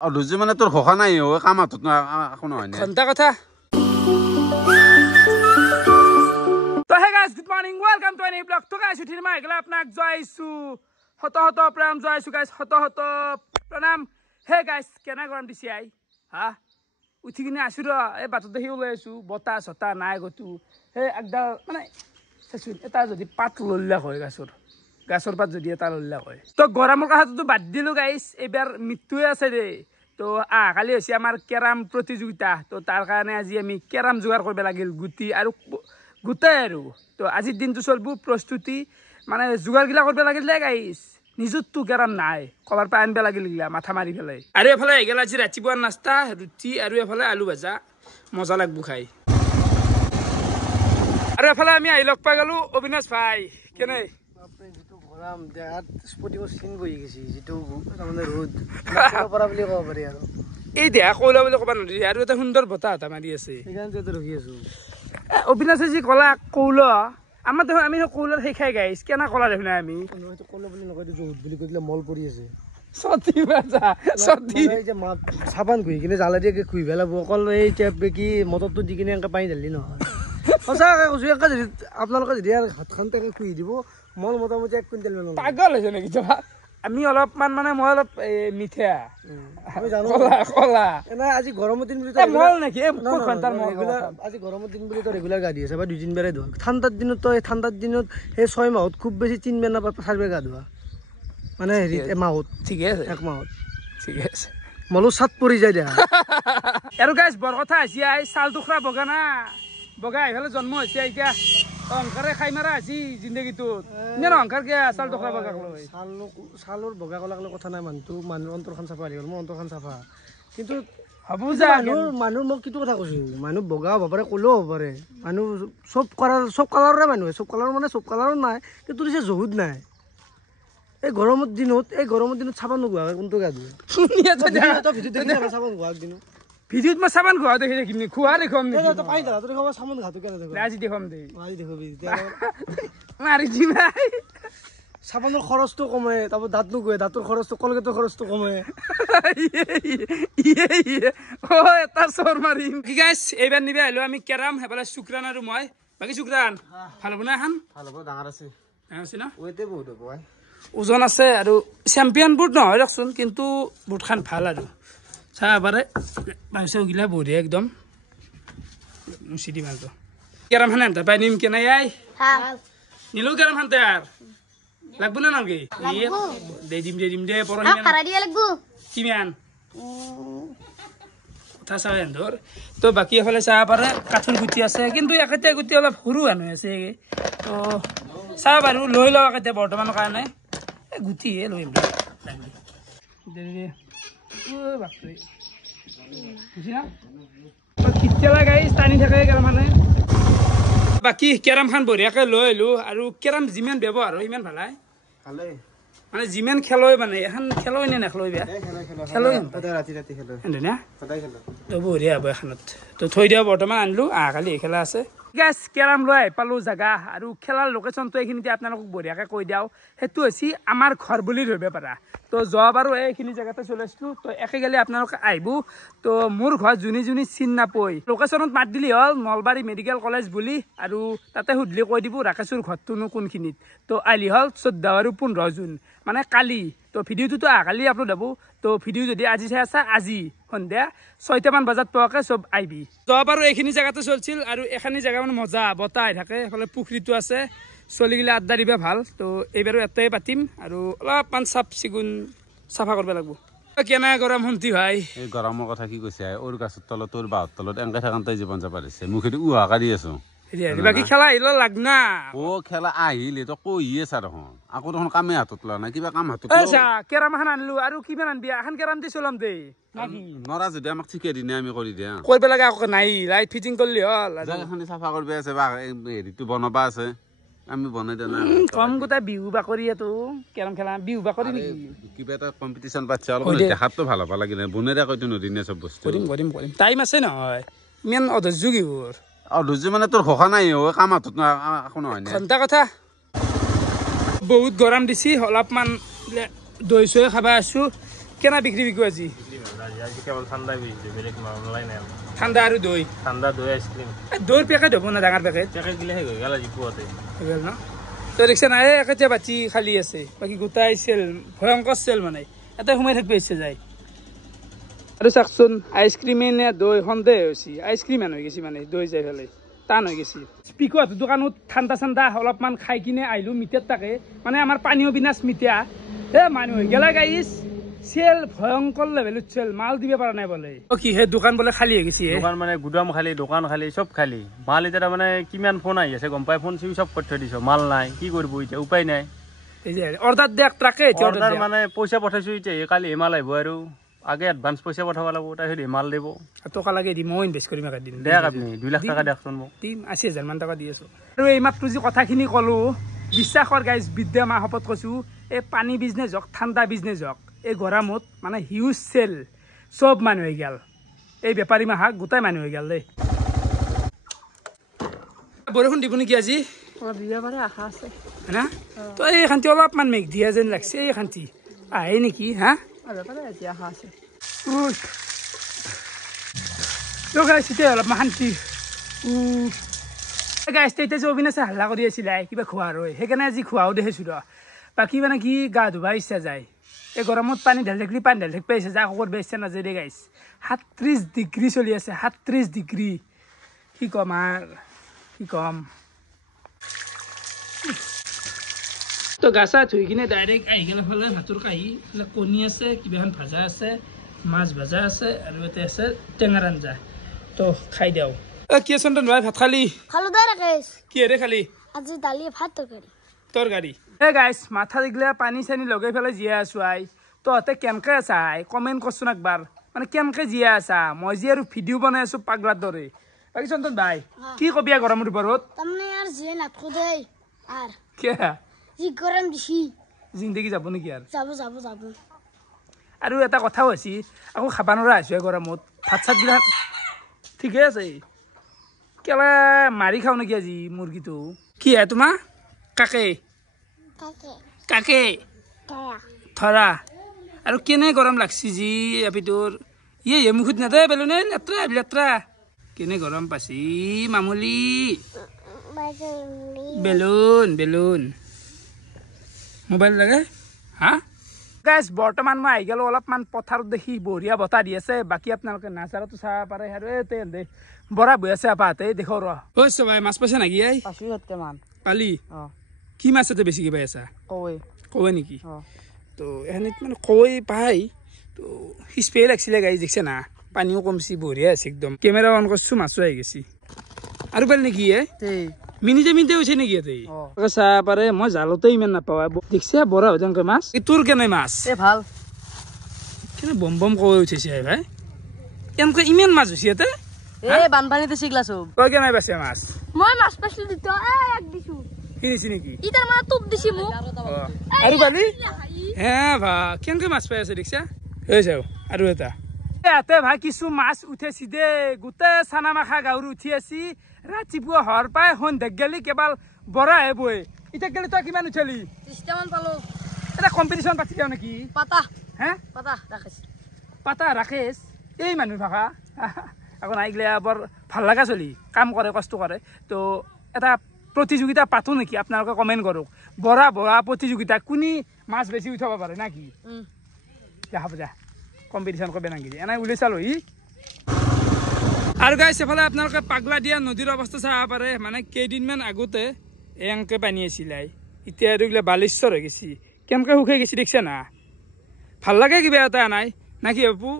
লুজি মানে তোৰ হখা নাই ও কাম হাতত একো নহয় ঘন্টা কথা তো hey guys good morning welcome to any blog তো গাইস উঠিৰ মই গলা আপোনাক জয়ছো হত হত প্ৰণাম জয়ছো গাইস হত হত প্ৰণাম হে গাইস কেনা গৰম দিছি আই হা উঠি কিনে আছো ৰ এই বাটত দেখি ওলাই আছো বতা ছটা নাই গতু হে একদা মানে চাচোন এটা যদি পাত লল্লা হয় গাছৰ পাত যদি এটা লল্লা হয় তো গৰমৰ কথাটো বাদ দিলো গাইস এবাৰ মৃত্যুৱে আছে ৰে তো কালি হৈছে আমাৰ কেৰাম প্ৰতিযোগিতা তো তাৰ কাৰণে আজি আমি কেৰাম যোগাৰ কৰিব লাগিল গুটি আৰু গুটাই আৰু তো আজিৰ দিনটো চলবো প্ৰস্তুতি মানে যোগাৰগিলা কৰিব লাগিল দে গাইস নিজুতটো কেৰাম নাই কবাৰ পৰা আনবা লাগিল গিলা মাথা মাৰি পেলাই আৰু এফালে গেল আজি ৰাতিপুৱাৰ নাস্তা ৰুটি আৰু এফালে আলু ভাজা মজা লাগবো খাই আৰু এফালে আমি আহি লগ পাই গলো অবিনাশ ভাই কেনে যিটো গৰম দেহাত স্পটিং চিন বহি গৈছে যিটো তাৰমানে ৰ'দ পৰা বুলি ক'ব পাৰি আৰু এই দেহা কলা বুলি ক'ব নোৱাৰি আৰু এটা সুন্দৰ বতাহ এটা মাৰি আছে সেইকাৰণে ৰখি আছো অবিনাশে যি কলা কৌল আমাৰ দেখোন আমি কৌলৰ শিকাই গাইছ কেনা কলা দেখোন আমি কৌল বুলি নকয় জহুত বুলি কৈ দিলে মল পৰি আছে চাবান ঘুহি কিনে জালে দিয়ে ঘুহি পেলাব অকল এই কি মটৰটো দি কিনে এনেকে পানী ঢালি নহয় সঁচাকে কৈছো যদি আপোনালোকে যদি হাতখন তেনেকে ঘুহি দিব মল মোটামুটি 1 কুইণ্টেল মান পাগল হৈছে নেকি আমি অলপমান মানে মই অলপ মিঠা আজি গৰমৰ দিন বুলি আজি গৰমৰ দিন বুলি ৰেগুলাৰ গা ধুই আছে বা 2 বাৰে ধোৱা ঠাণ্ডাৰ দিনত ঠাণ্ডাৰ দিনত সেই 6 মাহত খুব বেছি 3 বাৰ না 4 বাৰ গা ধোৱা মানে হেৰি এমাহত ঠিকে আছে 1 মাহত ঠিকে আছে মলো চাট পৰি যায় দেখা আৰু গাইছ বৰ কথা হৈছে আই চাল টুকুৰা বগা না বগা এইফালে জন্ম হৈছে এতিয়া অহংকাৰে খাই মাৰা আছে জিন্দগীটোত ইমান অহংকাৰ কিয় চাল টুকুৰা বগা লৈ চালৰ বগা কলাক লৈ কথা নাই মানুহৰ অন্তৰখন চাফা হৈ গ'ল মোৰ অন্তৰখন চাফা কিন্তু ভাবো মানুহ মই কিটো কথা কৈছো মানুহ বগা হ'ব পাৰে ক'লেও হ'ব পাৰে মানুহ চব কালাৰৰে মানুহ চব কালাৰ মানে চব কালাৰো নাই কিন্তু দিছে জহুত নাই এই গৰমৰ দিনত চাবান নোগোৱা কোনটো গা ধুৱে চাবান গোৱা দিনত ভিডিঅ'ত মই চাবান খোৱা দেখি দেখিম খোৱা দেখুৱাম চাবান ঘাটো কেনে দেখো আজি দেখুৱাম দে আজি দেখবি মাৰি দিম চাবানৰ খৰচটো কমে তাৰপৰা দাঁত নোগোৱে দাঁতৰ খৰচটো কলগেটৰ খৰচটো কমে এটা চৰ মাৰিম কি গাইছ এইবাৰ নিবে আহিলো আমি কেৰাম সেইফালে শুক্ৰান আৰু মই বাকী শুক্ৰান ভাল হ'ব না এখন ভাল হ'ব ডাঙৰ আছে ন ওৱেটে বহুত হ'ব ওজন আছে আৰু চেম্পিয়ন বুট নহয় ৰকচোন কিন্তু বুটখান ভাল আৰু চাহ এবাৰে গিলা বঢ়িয়া একদম চিটি ভালটো কেৰাম খান এনটা পাই নিম কেনে আই নিলো কেৰাম খান তাৰ লাগবো না নালগে দে দিম দে পৰহি কিমান কথা চাই ধৰ তো বাকী এফালে চাহ পাৰে কাঠুৰ গুটি আছে কিন্তু একেটা গুটি অলপ সৰু হান হৈ আছে তো চাহ বাৰু লৈ লওঁ একেটা বৰ্তমানৰ কাৰণে গুটিহে লৈ বাকী কেৰাম খান বঢ়িয়াকে লৈ আহিলো আৰু কেৰাম যিমান ব্যৱহাৰ হয় সিমান ভালাই মানে যিমান খেলই মানে এখন খেলই নে নেখেলই বেয়া খেলই বঢ়িয়া হ'ব এখনত তো থৈ দিয়া বৰ্তমান আনিলো কালি খেলা আছে গাইছ কেৰাম লৈ আহি পালো জাগা আৰু খেলাৰ লোকেশ্যনটো এইখিনিতে আপোনালোকক বঢ়িয়াকৈ কৈ দিওঁ সেইটো হৈছে আমাৰ ঘৰ বুলি ধৰিব পাৰা তো যোৱাবাৰো এইখিনি জেগাতে চলাইছিলোঁ তো একে গেলে আপোনালোকে আহিব তো মোৰ ঘৰ যোনে চিন নাপায় লোকেশ্যনত মাত দিলি হ'ল নলবাৰী মেডিকেল কলেজ বুলি আৰু তাতে সুধিলে কৈ দিব ৰাকেশৰ ঘৰটোনো কোনখিনিত তো আহিলি হ'ল 14 আৰু 15 জুন মানে কালি তো ভিডিঅ'টোতো কালি আপলোড হ'ব তো ভিডিঅ' যদি আজি চাই আছা আজি সন্ধিয়া 6টামান বজাত পোৱাকৈ চব আহিবি যোৱাবাৰো এইখিনি জেগাতে চলছিল আৰু এইখিনি জেগা মানে মজা বতাহ আহি থাকে এইফালে পুখুৰীটো আছে চলিগিলা আড্ডা দিবা ভাল তো এইবাৰো এটাই পাতিম আৰু অলপমান চাফ চিকুণ চাফা কৰিব লাগিব কেনে গৰম শুনতি ভাই এই গৰমৰ কথা কি কৈছে ওৰ গাছৰ তলত তোৰ বাহৰ তলত এনেকে থাকান্তাই জীৱন যাব পাৰিছে মুখেদি উহাকা দি আছো বাকী খেলা আহিলে লাগ না খেলা আহিলে তো কহিয়ে চা দেখোন আকৌ দেখোন কামে হাতত লোৱা নাই কিবা কাম হাতত কেৰাম এখন আনিলো আৰু কিমান আনবি এখন কেৰাম দি চলাম দে নৰা যদি আমাক ঠিকে দিনে আমি কৰি দিয়া কৰিব লাগে আকৌ নাই লাইট ফিটিং কৰিলি হ'ল জেগাখিনি চাফা কৰিব আছে বা হেৰিটো বনাবা আছে আমি বনাই দিয়া নাই কম গোটাই বিহু বাকৰিয়েতো কেৰাম খেলা বিহু বাকৰি নেকি কিবা এটা কম্পিটিশ্যন পাতিছে অলপ দেখাততো ভাল হ'ব লাগিলে বনেৰা কৈতো নদিনে চব বস্তু কৰিম টাইম আছে নহয় ইমান অধৈৰ্য কিবোৰ অধৈৰ্য মানে তোৰ হখা নাই কাম হাতত একো নহয় ঘণ্টা কথা বহুত গৰম দিছি অলপমান দৈ চৈ খাবা আছো কেনা বিক্ৰি বিকু আজি আজি কেৱল ঠাণ্ডাই বুজিছে বেলেগ মামলাই নাই ঠাণ্ডা আৰু দৈ ঠাণ্ডা দৈ আইচক্ৰীম দৈৰ পেকেট হ'ব না ডাঙৰ পেকেট পেকেট দিলে হৈ গ'ল আজি পুৱাতে ন তো ৰিক্সা নাই একেতিয়া বাতি খালী আছে বাকী গোটাই চেল ভয়ংকৰ চেল মানে এটা সোমাই থাকিব ইচ্ছা যায় আৰু চাওকচোন আইচক্ৰীমে নে দৈ সন্দেহ হৈছে আইচক্ৰীম হৈ গৈছে মানে দৈ যাই পেলাই টান হৈ গৈছে পিকুৱাটো দোকানত ঠাণ্ডা ঠাণ্ডা অলপমান খাই কিনে আহিলোঁ মিঠাত তাকে মানে আমাৰ পানীও বিনাশ মিঠা হে মানুহ হৈ গেলা গাইছ চেল ভয়ংকৰ লেভেলত চেল মাল দিব পৰা নাই বোলে কি হে দোকান বোলে খালী হৈ গৈছে দোকান মানে গুদাম খালী দোকান খালী চব খালী মাল এতিয়া মানে কিমান ফোন আহি আছে গম পাই ফোন চুইচ অফ কৰি থৈ দিছ মাল নাই কি কৰিব এতিয়া উপায় নাই অৰ্ডাৰ দিয়ক ট্ৰাকে অৰ্ডাৰ মানে পইচা পঠাইছো এতিয়া কালি মাল আহিব আৰু আগে এডভান্স পইচা পঠাব লাগিব তাৰপিছত মাল দিব টকা লাগে দিম মই ইনভেষ্ট কৰিম দিম দিয়ক আপুনি 2 লাখ টকা দিয়কচোন মোক দিম 80,000 মান টকা দি আছো আৰু এই মাত্ৰ যি কথাখিনি ক'লো বিশ্বাসৰ গাইজ বিদ্যা মা শপত কৈছো এই পানী বিজনেছ হওক ঠাণ্ডা বিজনেছ হওক এই গৰমত মানে হিউজ চেল চব মানুহ হৈ গেল এই বেপাৰী মাহাক গোটাই মানুহ হৈ গেল দেই বৰষুণ দিব নেকি আজি আশা আছে না তো এই শান্তি অলপমান মেঘ দিয়া যেন লাগছে এই শান্তি আহে নেকি হা আশা আছে এতিয়া অলপমান শান্তি গাইছ এতিয়া যে অবিনাশে হাল্লা কৰি আছিলে কিবা খোৱা আৰু সেইকাৰণে আজি খোৱাও দেখিছোঁ ৰ বাকী মানে কি গা ধুব ইচ্ছা যায় এই গৰমত পানী ঢালি থাকিলে পানী ঢালি থাকিব ইচ্ছা যায় আকৌ কৰিব ইচ্ছা নাযায় দে গাইছ 37 ডিগ্ৰী চলি আছে 37 ডিগ্ৰী কি ক'ম আৰু কি ক'ম তো গা চা ধুই কিনে ডাইৰেক্ট আহি গ'লে ফালে ভাতৰ কাঁহী এইফালে কণী আছে কিবা এখন ভাজা আছে মাছ ভাজা আছে আৰু ইয়াতে আছে টেঙাৰ আঞ্জা তো খাই দিওঁ কি চন্দন ভাই ভাত খালি খালো দে ৰাকেশ কিহেৰে খালি আজি দালি ভাত তৰকাৰী তৰকাৰী এই গাইছ মাথা দিগলে পানী চানী লগাই পেলাই জীয়াই আছো আই তহঁতে কেনেকৈ আছা আই কমেণ্ট কৰচোন একবাৰ মানে কেনেকৈ জীয়াই আছা মই যি আৰু ভিডিঅ' বনাই আছো পাগলাৰ দৰে বাকী চন্দন ভাই কি কবি গৰমৰ ওপৰত তাৰমানে আৰু জীয়াই নাথাকো দেই আৰু কিয় যি গৰম দিছি জিন্দগী যাব নেকি আৰু যাব যাব যাব আৰু এটা কথাও হৈছে আকৌ খাব নোৱাৰা হৈছোঁ গৰমত ভাত চাতবিলাক ঠিকে আছে কেলা মাৰি খাওঁ নেকি আজি মুৰ্গীটো কি হে তোমাৰ কাকে কাকে ধৰা আৰু কেনে গৰম লাগছি যি এপিটোৰ ইয়ে মুখত নেদে বেলুনে লেতেৰা লেতেৰা কেনে গৰম পাইছি মামুলি বেলুন বেলুন মোবাইল লাগে হা গাইছ বৰ্তমান মই আহি গ'লো অলপমান পথাৰত দেখি বঢ়িয়া বতাহ দি আছে বাকী আপোনালোকে নাচাৰতো চাব পাৰে আৰু এই বৰা বৈ আছে আপাহঁতে দেখো ৰ কৈছ ভাই মাছ পাইছে নেকি এই পালি কি মাছ আছে বেছিকৈ পাই আছা কৱে নেকি তো এখানিত মানে কৱে পাই তো সিচপেয়ে লাগিছিলে গাইছ দেখিছে না পানীও কমছি বঢ়িয়া আছে একদম কেমেৰা অন কৰিছোঁ মাছো আহি গৈছি আৰু পালি নেকি মিনিটে মিনিটে হৈছে নেকি ইয়াতে চাহ পাৰে মই জালতে ইমান নাপাওঁ দেখিছে বৰা হৈ তেনেকৈ মাছ তোৰ কেনে মাছ ভাল কেনে বম বম কৈ উঠিছে ভাই এনেকৈ ইমান মাছ হৈছে ইয়াতে বানপানীতে চিগলা চব তই কেনে পাইছে মাছ মই মাছ পাইছিলো দিতো এক দিছো কিনিছি নেকি ইটাৰ মানে টোপ দিছি মোক আৰু পালি হে ভা কেনেকৈ মাছ পাই আছে দেখিছা হৈ যাও আৰু এটা ইয়াতে ভাই কিছু মাছ উঠেছি দে গোটেই চানা মাখা গাউৰি উঠি আছি ৰাতিপুৱা হৰ পাই সন্ধিয়া গেলি কেৱল বৰাহে বৈ এতিয়া গেলি তই কিমান উঠেলি 30 মান পালো এটা কম্পিটিশ্যন পাতি দিওঁ নেকি পাতা হে পাতা ৰাকেশ পাতা ৰাকেশ এই মানুহ ভাষা আকৌ নাইগলে বৰ ভাল লগা চলি কাম কৰে কষ্ট কৰে তো এটা প্ৰতিযোগিতা পাতো নেকি আপোনালোকে কমেণ্ট কৰক বৰা বৰা প্ৰতিযোগিতা কোনে মাছ বেছি উঠাব পাৰে না কি দেখা যা কম্পিটিশ্যন কৰিব নাকি এনে উলাই চালো ই আৰু গাইছ এফালে আপোনালোকে পাগলা দিয়া নদীৰ অৱস্থা চাব পাৰে মানে কেইদিনমান আগতে এনেকৈ পানী আছিলে এতিয়া আৰু এইগিলা বালিশ্বৰ হৈ গৈছে কেনেকৈ শুকাই গৈছে দেখিছে না ভাল লাগে কিবা এটা নাই নাকি বাপু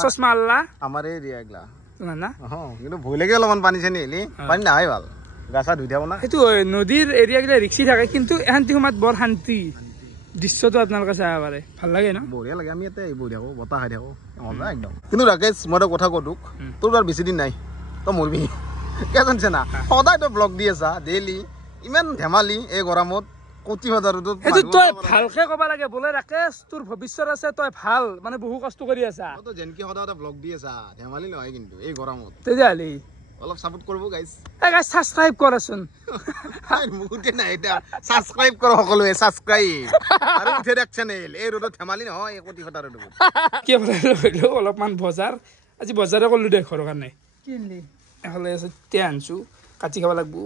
চশমা আল্লা আমাৰ এই এৰিয়াগিলা না কিন্তু ভয় লাগে অলপমান পানী চানী এলি পানী নাহে ভাল গা চা ধুই থাকো না সেইটো নদীৰ এৰিয়াগিলা ৰিক্সি থাকে কিন্তু এশান্তি সময়ত বৰ শান্তি দৃশ্যটো আপোনালোকে চাব পাৰে ভাল লাগে ন বঢ়িয়া লাগে আমি ইয়াতে বহি থাকো বতাহ খাই থাকো মজা একদম কিন্তু ৰাকেশ মই এটা কথা কওঁ তোৰ আৰু বেছি দিন নাই তই মৰবি কিয় জানিছে না সদায় তই ব্লগ দি আছা ডেইলি ইমান ধেমালি এই গৰমত কোটি হাজাৰতো সেইটো তই ভালকে ক'ব লাগে বোলে ৰাকেশ তোৰ ভৱিষ্যত আছে তই ভাল মানে বহু কষ্ট কৰি আছা তই যেনকে সদায় ব্লগ দি আছা ধেমালি নহয় কিন্তু এই গৰমত তেতিয়াহ'লে অলপ সাপোৰ্ট কৰব গাইস এই গাইছ সাবস্ক্ৰাইব কৰাচোন মুখতে নাই এটা সাবস্ক্ৰাইব কৰো সকলোৱে সাবস্ক্ৰাইব আৰু উঠে দেখ চ্যানেল এই ৰ'দত ধেমালি নহয় একতি খটাৰ ৰ'দত কি কৰিলোঁ অলপমান বজাৰ আজি বজাৰে কৰিলোঁ দে ঘৰৰ কাৰণে কিনলি এফালে আছে তে আনিছোঁ কাটি খাব লাগিব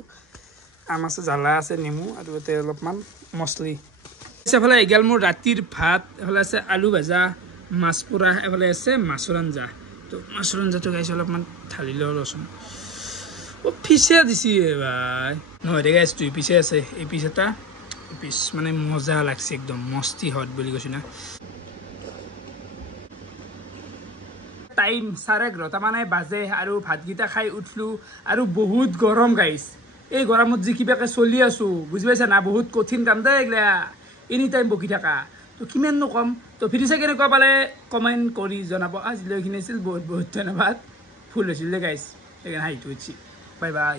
আম আছে জ্বালা আছে নেমু আৰু ইয়াতে অলপমান মছলি এফালে এগাল মোৰ ৰাতিৰ ভাত এফালে আছে আলু ভাজা মাছ পোৰা এফালে আছে মাছৰ আঞ্জা তো মাছৰ আঞ্জাটো গাইছে অলপমান ঢালি লওঁ ৰচোন পিছে দিছি ভাই নহয় দে গাইছ 2 পিছে আছে এই পিচ এটা পিচ মানে মজা লাগছে একদম মস্তি হট বুলি কৈছোঁ না টাইম 11:30 মানে বাজে আৰু ভাতকেইটা খাই উঠলোঁ আৰু বহুত গৰম গাইছ এই গৰমত যি কিবাকে চলি আছোঁ বুজি পাইছা না বহুত কঠিন কাম দেই এইগিলা এনি টাইম বকি থাকা তো কিমাননো কম তো ভিডিঅ' চাই কেনেকুৱা পালে কমেণ্ট কৰি জনাব আজিলৈ এইখিনি আছিল বহুত বহুত ধন্যবাদ ফুল হৈছিল দে গাইছ সেইকাৰণে হাঁহিটো উঠছি বাই বাই